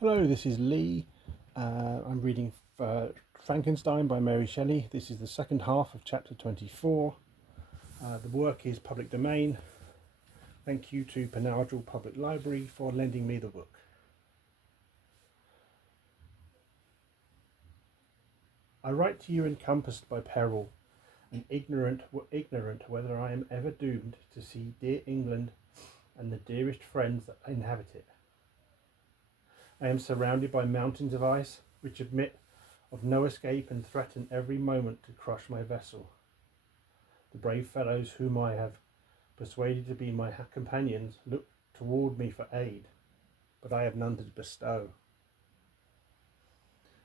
Hello, this is Lee. I'm reading Frankenstein by Mary Shelley. This is the second half of chapter 24. The work is public domain. Thank you to Penardrel Public Library for lending me the book. I write to you encompassed by peril, and ignorant whether I am ever doomed to see dear England and the dearest friends that inhabit it. I am surrounded by mountains of ice which admit of no escape and threaten every moment to crush my vessel. The brave fellows whom I have persuaded to be my companions look toward me for aid, but I have none to bestow.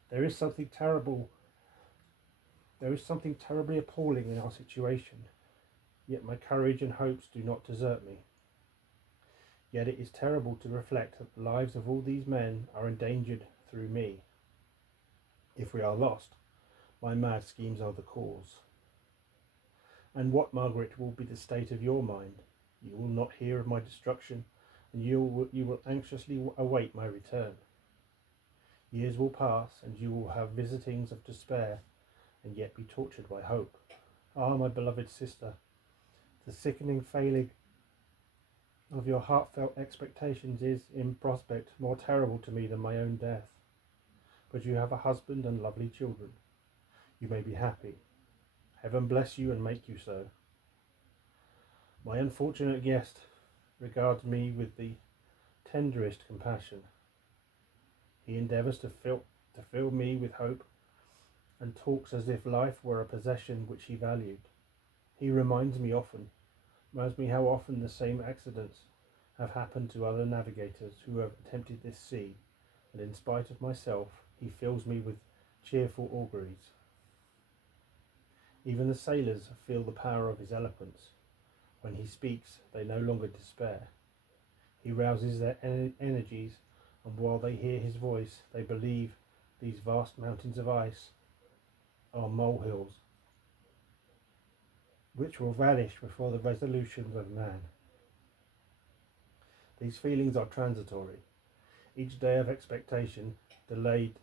There is something terribly appalling in our situation, yet my courage and hopes do not desert me. Yet it is terrible to reflect that the lives of all these men are endangered through me. If we are lost, my mad schemes are the cause. And what, Margaret, will be the state of your mind? You will not hear of my destruction, and you will anxiously await my return. Years will pass, and you will have visitings of despair, and yet be tortured by hope. Ah, my beloved sister, the sickening failing of your heartfelt expectations is, in prospect, more terrible to me than my own death. But you have a husband and lovely children. You may be happy. Heaven bless you and make you so. My unfortunate guest regards me with the tenderest compassion. He endeavours to fill me with hope, and talks as if life were a possession which he valued. He reminds me how often the same accidents have happened to other navigators who have attempted this sea, and in spite of myself, he fills me with cheerful auguries. Even the sailors feel the power of his eloquence. When he speaks, they no longer despair. He rouses their energies, and while they hear his voice, they believe these vast mountains of ice are molehills which will vanish before the resolutions of man. These feelings are transitory. Each day of expectation delayed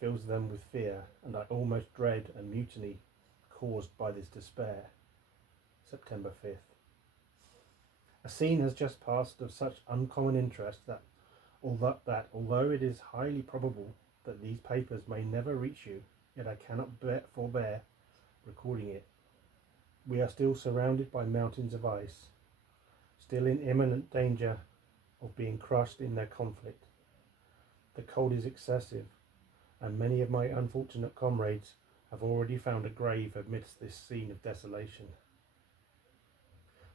fills them with fear, and I almost dread a mutiny caused by this despair. September 5th. A scene has just passed of such uncommon interest that although it is highly probable that these papers may never reach you, yet I cannot forbear recording it. We are still surrounded by mountains of ice, still in imminent danger of being crushed in their conflict. The cold is excessive, and many of my unfortunate comrades have already found a grave amidst this scene of desolation.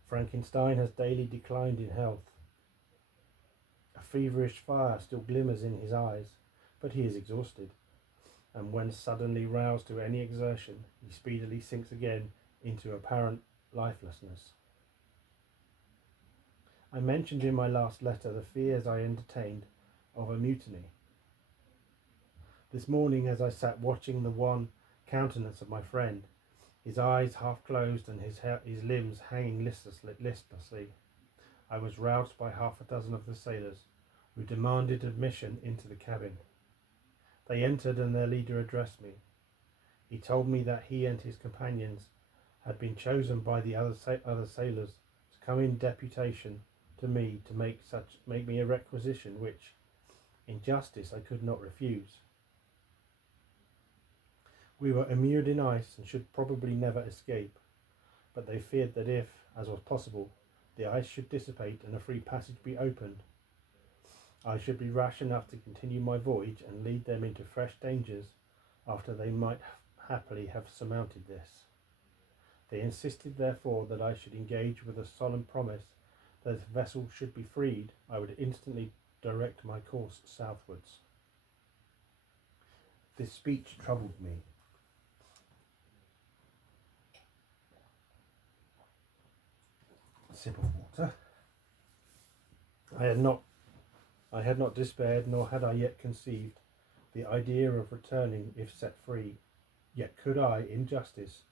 Frankenstein has daily declined in health. A feverish fire still glimmers in his eyes, but he is exhausted, and when suddenly roused to any exertion, he speedily sinks again into apparent lifelessness. I mentioned in my last letter the fears I entertained of a mutiny. This morning, as I sat watching the wan countenance of my friend, his eyes half closed and his limbs hanging listlessly, I was roused by half a dozen of the sailors, who demanded admission into the cabin. They entered, and their leader addressed me. He told me that he and his companions had been chosen by the other sailors to come in deputation to me to make me a requisition which, in justice, I could not refuse. We were immured in ice and should probably never escape, but they feared that if, as was possible, the ice should dissipate and a free passage be opened, I should be rash enough to continue my voyage and lead them into fresh dangers after they might happily have surmounted this. They insisted, therefore, that I should engage with a solemn promise that if the vessel should be freed, I would instantly direct my course southwards. This speech troubled me. A sip of water. I had not despaired, nor had I yet conceived the idea of returning if set free. Yet could I, in justice,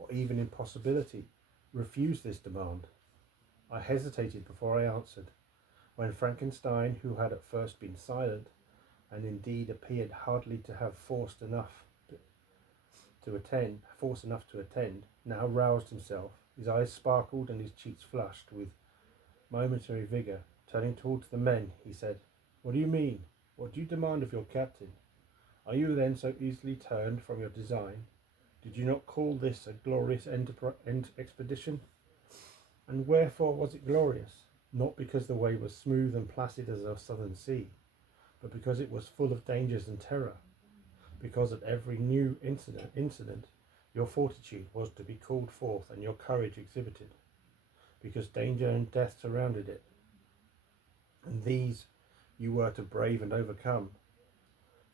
or even in possibility, refuse this demand? I hesitated before I answered, when Frankenstein, who had at first been silent, and indeed appeared hardly to have force enough to attend, now roused himself. His eyes sparkled and his cheeks flushed with momentary vigour. Turning towards the men, he said, "What do you mean? What do you demand of your captain? Are you then so easily turned from your design? Did you not call this a glorious expedition? And wherefore was it glorious? Not because the way was smooth and placid as a southern sea, but because it was full of dangers and terror. Because at every new incident your fortitude was to be called forth and your courage exhibited. Because danger and death surrounded it, and these you were to brave and overcome.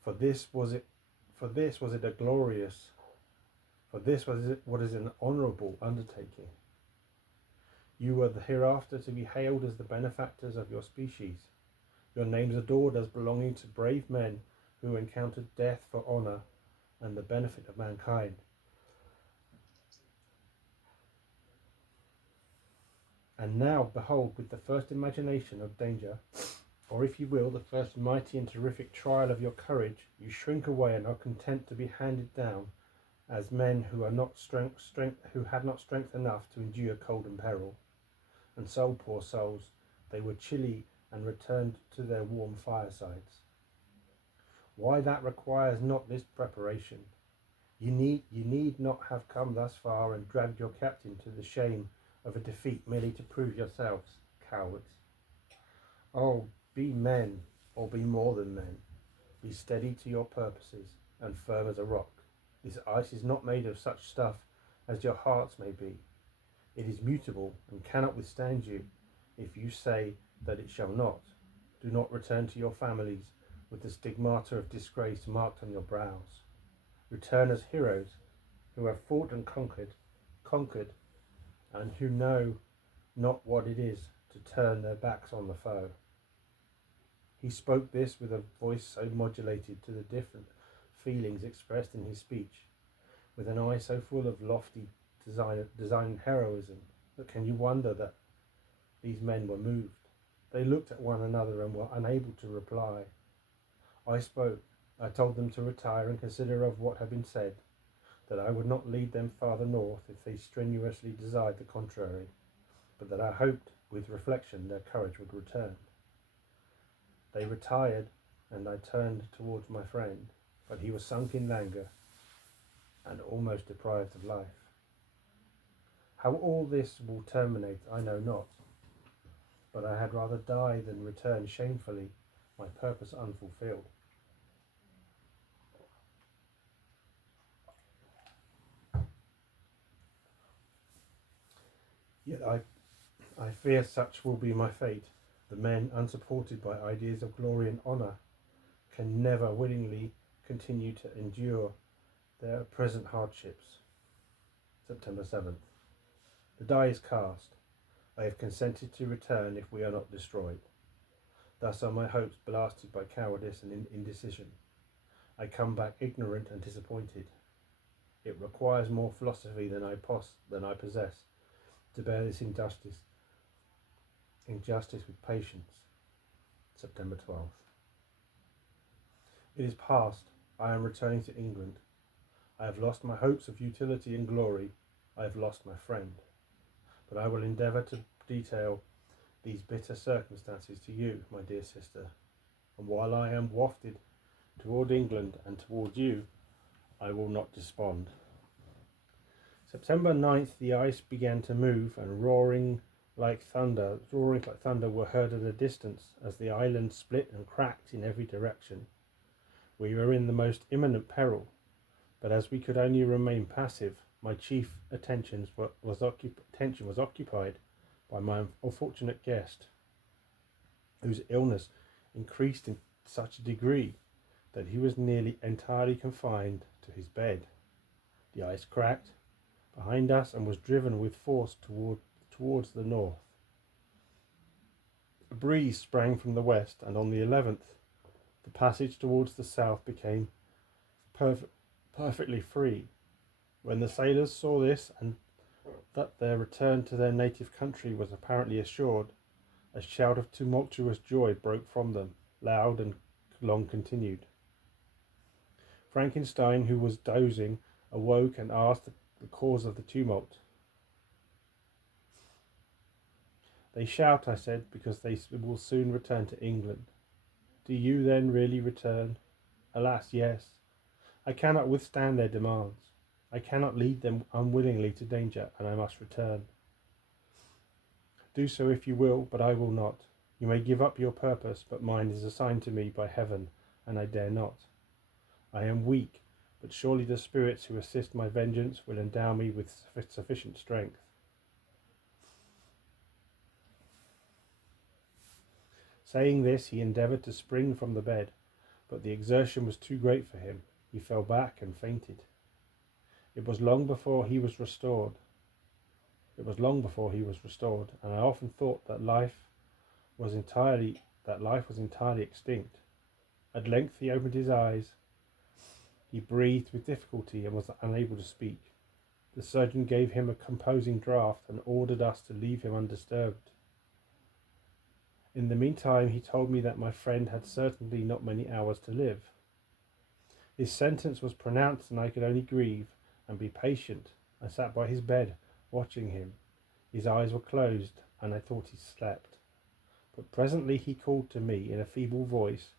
For this was it a glorious, for this was it what is an honourable undertaking. You were hereafter to be hailed as the benefactors of your species, your names adored as belonging to brave men who encountered death for honour and the benefit of mankind. And now, behold, with the first imagination of danger, or if you will, the first mighty and terrific trial of your courage, you shrink away and are content to be handed down as men who are not who had not strength enough to endure cold and peril. And so, poor souls, they were chilly and returned to their warm firesides. Why that requires not this preparation. You need not have come thus far and dragged your captain to the shame of a defeat merely to prove yourselves cowards. Oh, be men, or be more than men. Be steady to your purposes and firm as a rock. This ice is not made of such stuff as your hearts may be. It is mutable and cannot withstand you. If you say that it shall not, do not return to your families with the stigmata of disgrace marked on your brows. Return as heroes who have fought and conquered, and who know not what it is to turn their backs on the foe." He spoke this with a voice so modulated to the different feelings expressed in his speech, with an eye so full of lofty design and heroism, that can you wonder that these men were moved? They looked at one another and were unable to reply. I spoke. I told them to retire and consider of what had been said, that I would not lead them farther north if they strenuously desired the contrary, but that I hoped, with reflection, their courage would return. They retired, and I turned towards my friend, but he was sunk in languor and almost deprived of life. How all this will terminate I know not, but I had rather die than return shamefully, my purpose unfulfilled. Yet I fear such will be my fate. The men, unsupported by ideas of glory and honour, can never willingly continue to endure their present hardships. September 7th. The die is cast. I have consented to return if we are not destroyed. Thus are my hopes blasted by cowardice and indecision. I come back ignorant and disappointed. It requires more philosophy than I possess to bear this injustice with patience. September 12th. It is past. I am returning to England. I have lost my hopes of utility and glory. I have lost my friend. But I will endeavour to detail these bitter circumstances to you, my dear sister, and while I am wafted toward England and toward you, I will not despond. September 9th, the ice began to move, and roaring like thunder were heard at a distance as the island split and cracked in every direction. We were in the most imminent peril, but as we could only remain passive, my chief attention was occupied by my unfortunate guest, whose illness increased in such a degree that he was nearly entirely confined to his bed. The ice cracked behind us and was driven with force towards the north. A breeze sprang from the west, and on the 11th the passage towards the south became perfectly free. When the sailors saw this, and that their return to their native country was apparently assured, A shout of tumultuous joy broke from them, loud and long continued. Frankenstein, who was dozing, awoke and asked the cause of the tumult. They shout, I said, because they will soon return to England. Do you then really return? Alas, yes. I cannot withstand their demands. I cannot lead them unwillingly to danger, and I must return. Do so if you will, but I will not. You may give up your purpose, but mine is assigned to me by heaven, and I dare not. I am weak, but surely the spirits who assist my vengeance will endow me with sufficient strength. Saying this, he endeavoured to spring from the bed, but the exertion was too great for him. He fell back and fainted. It was long before he was restored. And I often thought that life was entirely extinct. At length he opened his eyes. He breathed with difficulty and was unable to speak. The surgeon gave him a composing draught and ordered us to leave him undisturbed. In the meantime, he told me that my friend had certainly not many hours to live. His sentence was pronounced, and I could only grieve and be patient. I sat by his bed, watching him. His eyes were closed, and I thought he slept. But presently he called to me in a feeble voice,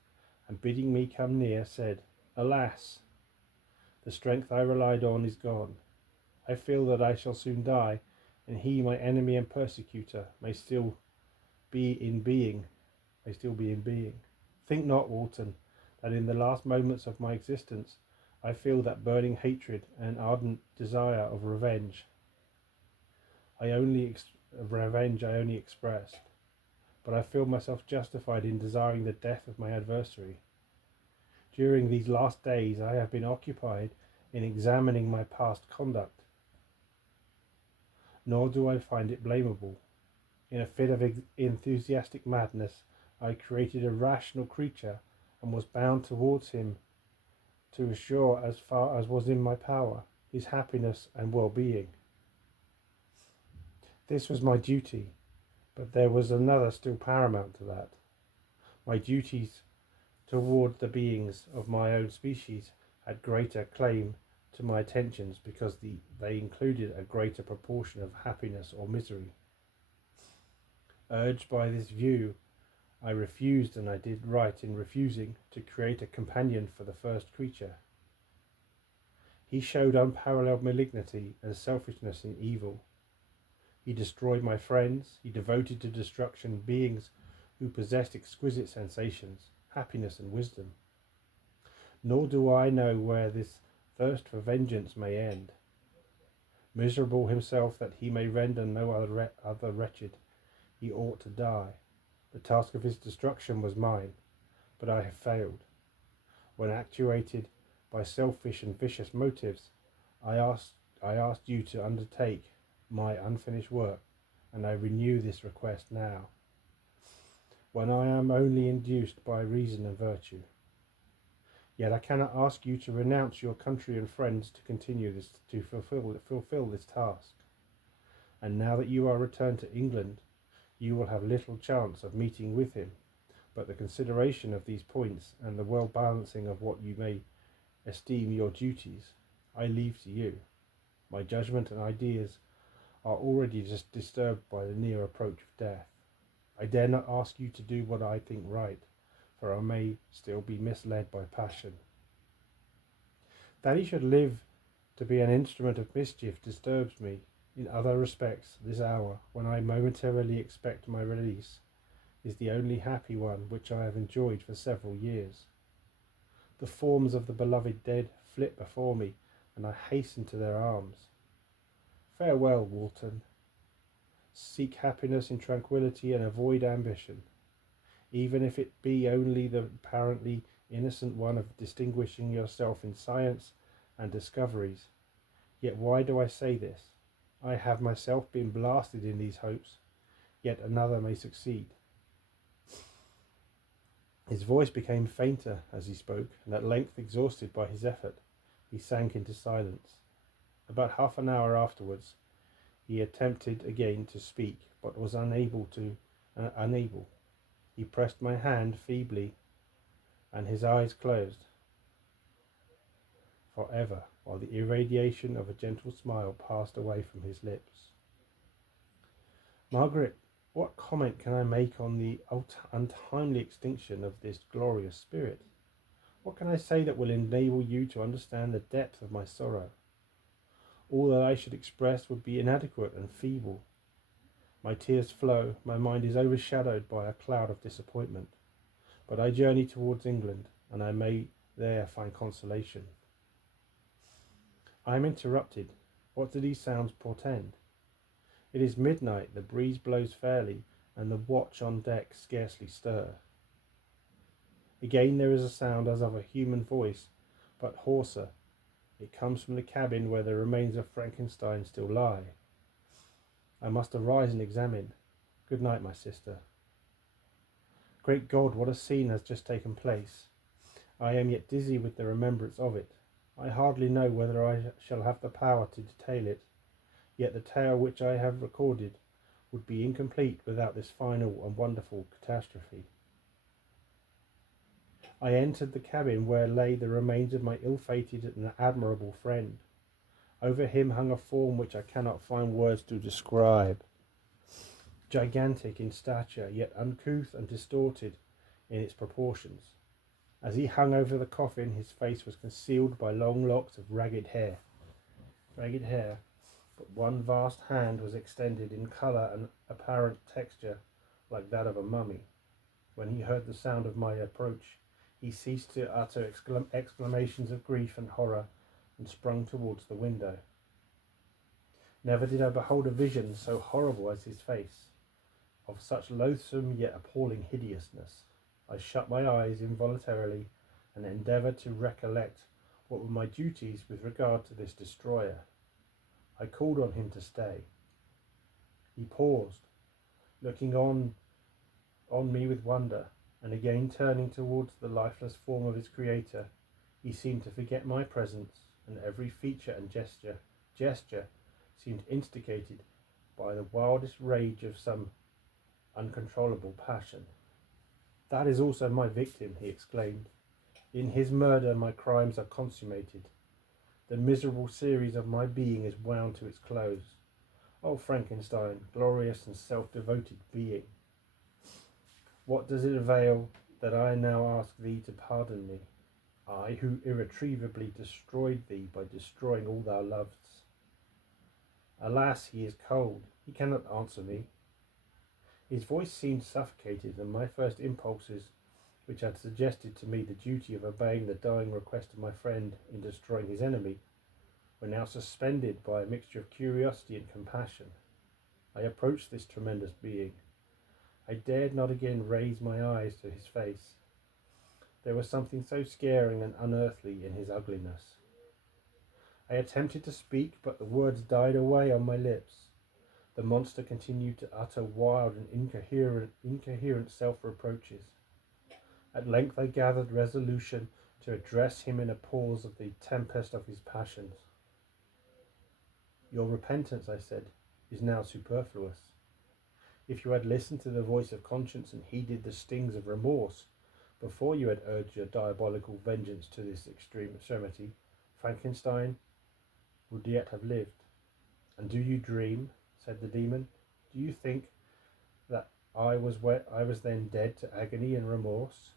and bidding me come near, said, "Alas! The strength I relied on is gone. I feel that I shall soon die, and he, my enemy and persecutor, may still be in being. Think not, Walton, that in the last moments of my existence I feel that burning hatred and ardent desire of revenge. I only expressed, but I feel myself justified in desiring the death of my adversary. During these last days I have been occupied in examining my past conduct, nor do I find it blamable. In a fit of enthusiastic madness, I created a rational creature and was bound towards him to assure, as far as was in my power, his happiness and well-being. This was my duty, but there was another still paramount to that. My duties toward the beings of my own species had greater claim to my attentions because they included a greater proportion of happiness or misery. Urged by this view, I refused, and I did right in refusing, to create a companion for the first creature. He showed unparalleled malignity and selfishness in evil. He destroyed my friends. He devoted to destruction beings who possessed exquisite sensations, happiness and wisdom. Nor do I know where this thirst for vengeance may end. Miserable himself that he may render no other wretched, he ought to die. The task of his destruction was mine, but I have failed. When actuated by selfish and vicious motives, I asked you to undertake my unfinished work, and I renew this request now, when I am only induced by reason and virtue. Yet I cannot ask you to renounce your country and friends to fulfill this task. And now that you are returned to England, you will have little chance of meeting with him, but the consideration of these points and the well balancing of what you may esteem your duties, I leave to you. My judgment and ideas are already just disturbed by the near approach of death. I dare not ask you to do what I think right, for I may still be misled by passion. That he should live to be an instrument of mischief disturbs me. In other respects, this hour, when I momentarily expect my release, is the only happy one which I have enjoyed for several years. The forms of the beloved dead flit before me, and I hasten to their arms. Farewell, Walton. Seek happiness in tranquillity and avoid ambition, even if it be only the apparently innocent one of distinguishing yourself in science and discoveries. Yet why do I say this? I have myself been blasted in these hopes, yet another may succeed. His voice became fainter as he spoke, and at length, exhausted by his effort, he sank into silence. About half an hour afterwards, he attempted again to speak, but was unable to unable. He pressed my hand feebly, and his eyes closed forever, while the irradiation of a gentle smile passed away from his lips. Margaret, what comment can I make on the untimely extinction of this glorious spirit? What can I say that will enable you to understand the depth of my sorrow? All that I should express would be inadequate and feeble. My tears flow, my mind is overshadowed by a cloud of disappointment. But I journey towards England, and I may there find consolation. I am interrupted. What do these sounds portend? It is midnight, the breeze blows fairly, and the watch on deck scarcely stir. Again there is a sound as of a human voice, but hoarser. It comes from the cabin where the remains of Frankenstein still lie. I must arise and examine. Good night, my sister. Great God, what a scene has just taken place! I am yet dizzy with the remembrance of it. I hardly know whether I shall have the power to detail it, yet the tale which I have recorded would be incomplete without this final and wonderful catastrophe. I entered the cabin where lay the remains of my ill-fated and admirable friend. Over him hung a form which I cannot find words to describe. Gigantic in stature, yet uncouth and distorted in its proportions. As he hung over the coffin, his face was concealed by long locks of ragged hair, but one vast hand was extended in colour and apparent texture like that of a mummy. When he heard the sound of my approach, he ceased to utter exclamations of grief and horror, and sprung towards the window. Never did I behold a vision so horrible as his face, of such loathsome yet appalling hideousness. I shut my eyes involuntarily, and endeavoured to recollect what were my duties with regard to this destroyer. I called on him to stay. He paused, looking on me with wonder, and again turning towards the lifeless form of his creator. He seemed to forget my presence, and every feature and gesture seemed instigated by the wildest rage of some uncontrollable passion. That is also my victim, he exclaimed. In his murder my crimes are consummated. The miserable series of my being is wound to its close. O Frankenstein, glorious and self-devoted being! What does it avail that I now ask thee to pardon me? I, who irretrievably destroyed thee by destroying all thou lovest. Alas, he is cold. He cannot answer me. His voice seemed suffocated, and my first impulses, which had suggested to me the duty of obeying the dying request of my friend in destroying his enemy, were now suspended by a mixture of curiosity and compassion. I approached this tremendous being. I dared not again raise my eyes to his face. There was something so scaring and unearthly in his ugliness. I attempted to speak, but the words died away on my lips. The monster continued to utter wild and incoherent self-reproaches. At length I gathered resolution to address him in a pause of the tempest of his passions. Your repentance, I said, is now superfluous. If you had listened to the voice of conscience and heeded the stings of remorse before you had urged your diabolical vengeance to this extreme extremity, Frankenstein would yet have lived. And do you dream, said the demon, do you think that I was then dead to agony and remorse?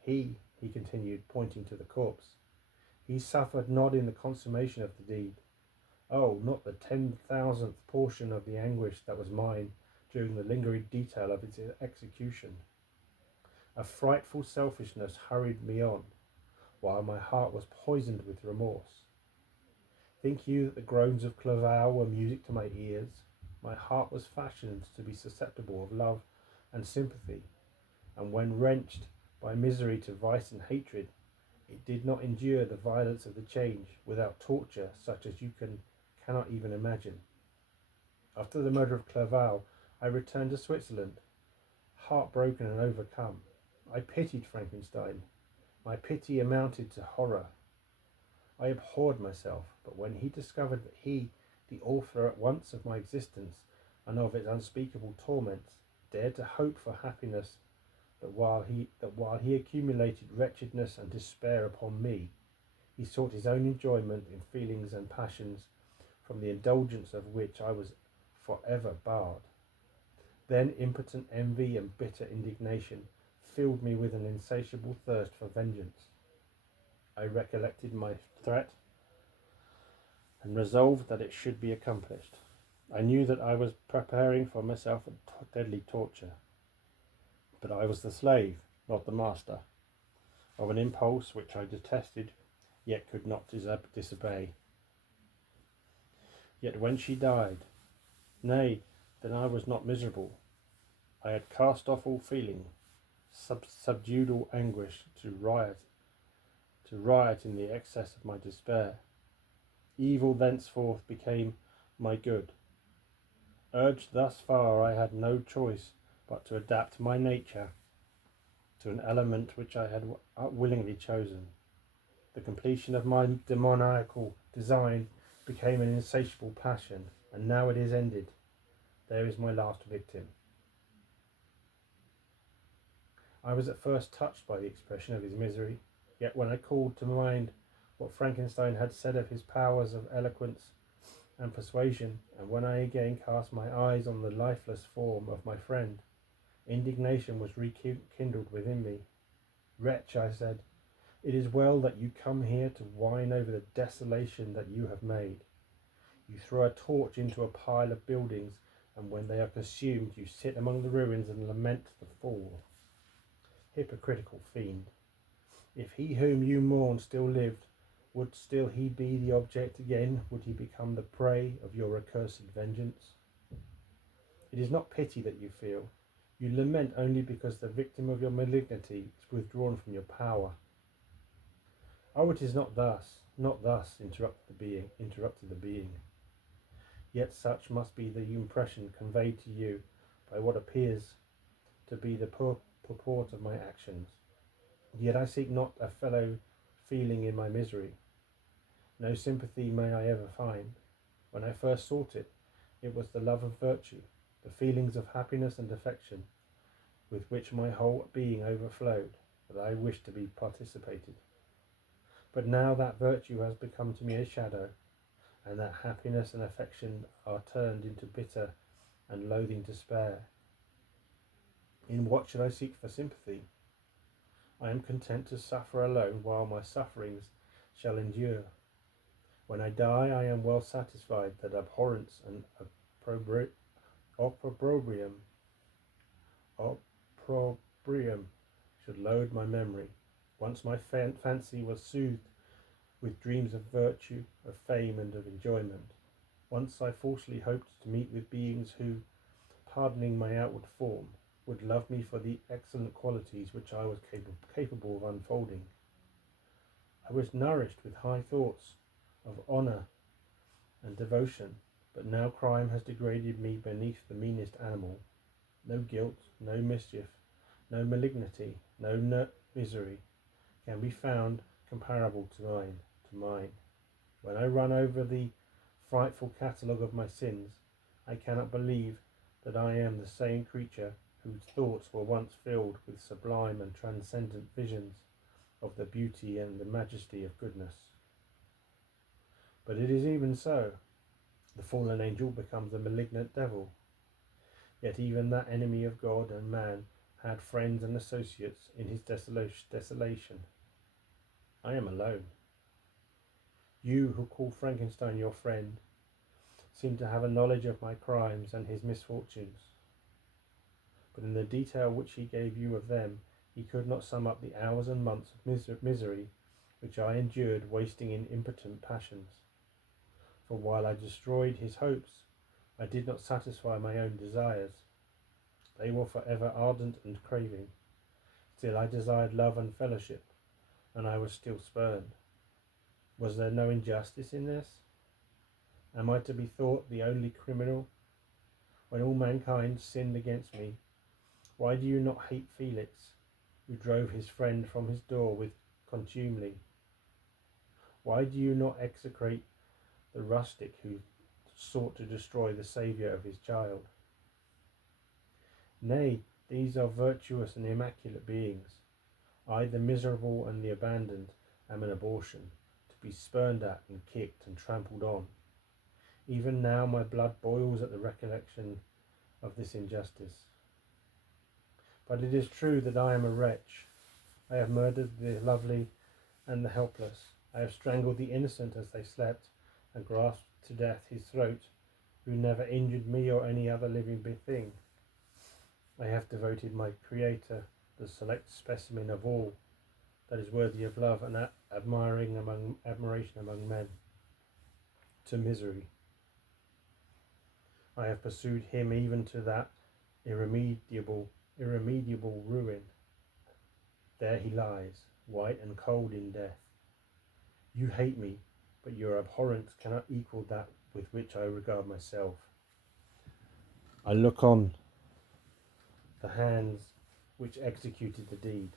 He continued, pointing to the corpse, he suffered not in the consummation of the deed. Oh, not the 10,000th portion of the anguish that was mine during the lingering detail of its execution. A frightful selfishness hurried me on, while my heart was poisoned with remorse. Think you that the groans of Clerval were music to my ears? My heart was fashioned to be susceptible of love and sympathy, and when wrenched by misery to vice and hatred, it did not endure the violence of the change without torture such as you cannot even imagine. After the murder of Clerval, I returned to Switzerland, heartbroken and overcome. I pitied Frankenstein. My pity amounted to horror. I abhorred myself, but when he discovered that he, the author at once of my existence and of its unspeakable torments, dared to hope for happiness, that while he accumulated wretchedness and despair upon me, he sought his own enjoyment in feelings and passions from the indulgence of which I was forever barred. Then impotent envy and bitter indignation filled me with an insatiable thirst for vengeance. I recollected my threat and resolved that it should be accomplished. I knew that I was preparing for myself a deadly torture, but I was the slave, not the master, of an impulse which I detested, yet could not disobey. Yet when she died, nay, then I was not miserable. I had cast off all feeling, subdued all anguish to riot in the excess of my despair. Evil thenceforth became my good. Urged thus far, I had no choice but to adapt my nature to an element which I had willingly chosen. The completion of my demoniacal design became an insatiable passion, and now it is ended. There is my last victim. I was at first touched by the expression of his misery, yet when I called to mind what Frankenstein had said of his powers of eloquence and persuasion, and when I again cast my eyes on the lifeless form of my friend, indignation was rekindled within me. Wretch, I said, it is well that you come here to whine over the desolation that you have made. You throw a torch into a pile of buildings, and when they are consumed, you sit among the ruins and lament the fall. Hypocritical fiend! If he whom you mourn still lived, would still he be the object again? Would he become the prey of your accursed vengeance? It is not pity that you feel. You lament only because the victim of your malignity is withdrawn from your power. Oh, it is not thus, interrupted the being. Yet such must be the impression conveyed to you by what appears to be the purport of my actions. Yet I seek not a fellow feeling in my misery. No sympathy may I ever find. When I first sought it, it was the love of virtue, the feelings of happiness and affection, with which my whole being overflowed, that I wished to be participated. But now that virtue has become to me a shadow, and that happiness and affection are turned into bitter and loathing despair. In what should I seek for sympathy? I am content to suffer alone while my sufferings shall endure. When I die, I am well satisfied that abhorrence and opprobrium should load my memory. Once my fancy was soothed with dreams of virtue, of fame, and of enjoyment. Once I falsely hoped to meet with beings who, pardoning my outward form, would love me for the excellent qualities which I was capable of unfolding. I was nourished with high thoughts of honour and devotion, but now crime has degraded me beneath the meanest animal. No guilt, no mischief, no malignity, no misery can be found comparable to mine. When I run over the frightful catalogue of my sins, I cannot believe that I am the same creature whose thoughts were once filled with sublime and transcendent visions of the beauty and the majesty of goodness. But it is even so. The fallen angel becomes the malignant devil. Yet even that enemy of God and man had friends and associates in his desolation. I am alone. You who call Frankenstein your friend seem to have a knowledge of my crimes and his misfortunes. But in the detail which he gave you of them, he could not sum up the hours and months of misery which I endured, wasting in impotent passions. For while I destroyed his hopes, I did not satisfy my own desires. They were forever ardent and craving. Still I desired love and fellowship, and I was still spurned. Was there no injustice in this? Am I to be thought the only criminal? When all mankind sinned against me, why do you not hate Felix, who drove his friend from his door with contumely? Why do you not execrate the rustic who sought to destroy the saviour of his child? Nay, these are virtuous and immaculate beings. I, the miserable and the abandoned, am an abortion, to be spurned at and kicked and trampled on. Even now my blood boils at the recollection of this injustice. But it is true that I am a wretch. I have murdered the lovely and the helpless. I have strangled the innocent as they slept, and grasped to death his throat, who never injured me or any other living thing. I have devoted my Creator, the select specimen of all that is worthy of love and admiration among men, to misery. I have pursued him even to that irremediable ruin. There he lies, white and cold in death. You hate me, but your abhorrence cannot equal that with which I regard myself. I look on the hands which executed the deed.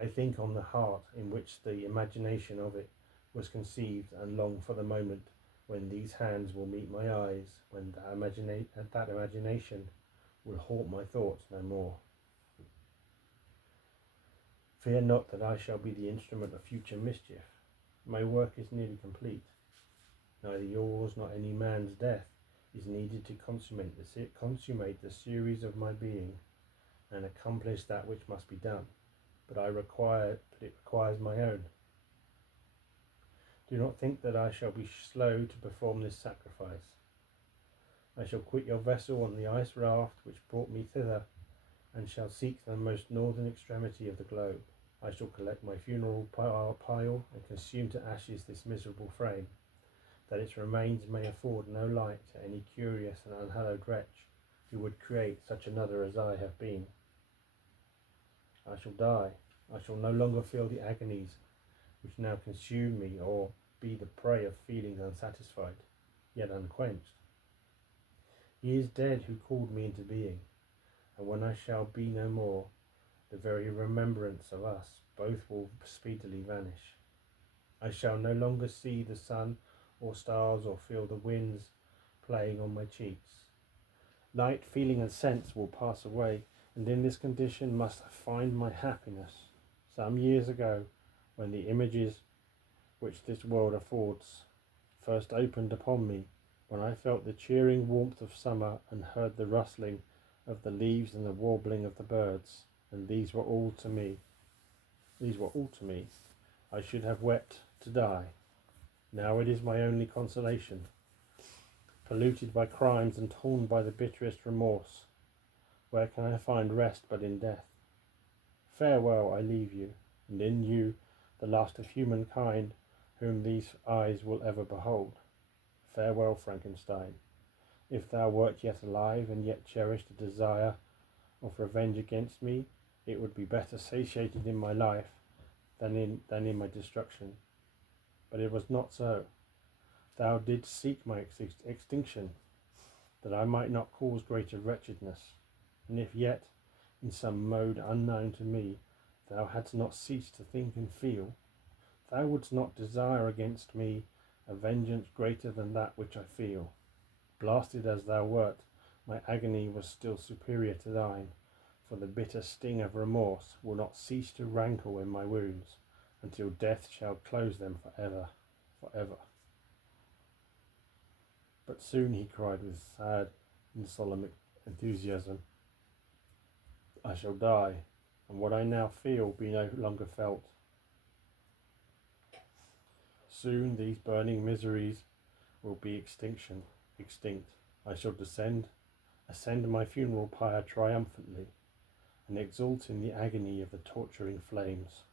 I think on the heart in which the imagination of it was conceived, and long for the moment when these hands will meet my eyes, when that imagination will haunt my thoughts no more. Fear not that I shall be the instrument of future mischief. My work is nearly complete. Neither yours nor any man's death is needed to consummate the series of my being, and accomplish that which must be done. But it requires my own. Do not think that I shall be slow to perform this sacrifice. I shall quit your vessel on the ice raft which brought me thither, and shall seek the most northern extremity of the globe. I shall collect my funeral pile and consume to ashes this miserable frame, that its remains may afford no light to any curious and unhallowed wretch who would create such another as I have been. I shall die. I shall no longer feel the agonies which now consume me, or be the prey of feelings unsatisfied, yet unquenched. He is dead who called me into being, and when I shall be no more, the very remembrance of us both will speedily vanish. I shall no longer see the sun or stars, or feel the winds playing on my cheeks. Light, feeling and sense will pass away, and in this condition must I find my happiness. Some years ago, when the images which this world affords first opened upon me, when I felt the cheering warmth of summer and heard the rustling of the leaves and the warbling of the birds, and these were all to me, I should have wept to die. Now it is my only consolation. Polluted by crimes and torn by the bitterest remorse, where can I find rest but in death? Farewell, I leave you, and in you the last of humankind whom these eyes will ever behold. Farewell, Frankenstein. If thou wert yet alive, and yet cherished a desire of revenge against me, it would be better satiated in my life than in my destruction. But it was not so. Thou didst seek my extinction, that I might not cause greater wretchedness. And if yet, in some mode unknown to me, thou hadst not ceased to think and feel, thou wouldst not desire against me a vengeance greater than that which I feel. Blasted as thou wert, my agony was still superior to thine, for the bitter sting of remorse will not cease to rankle in my wounds, until death shall close them forever. But soon, he cried with sad and solemn enthusiasm, I shall die, and what I now feel be no longer felt. Soon these burning miseries will be extinct. I shall ascend my funeral pyre triumphantly, and exult in the agony of the torturing flames.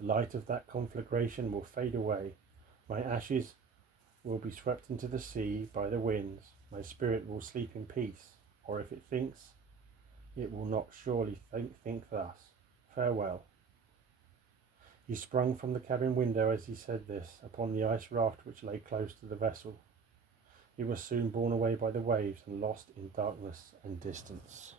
The light of that conflagration will fade away. My ashes will be swept into the sea by the winds. My spirit will sleep in peace, or if it thinks, it will not surely think thus. Farewell. He sprung from the cabin window as he said this, upon the ice raft which lay close to the vessel. It was soon borne away by the waves and lost in darkness and distance.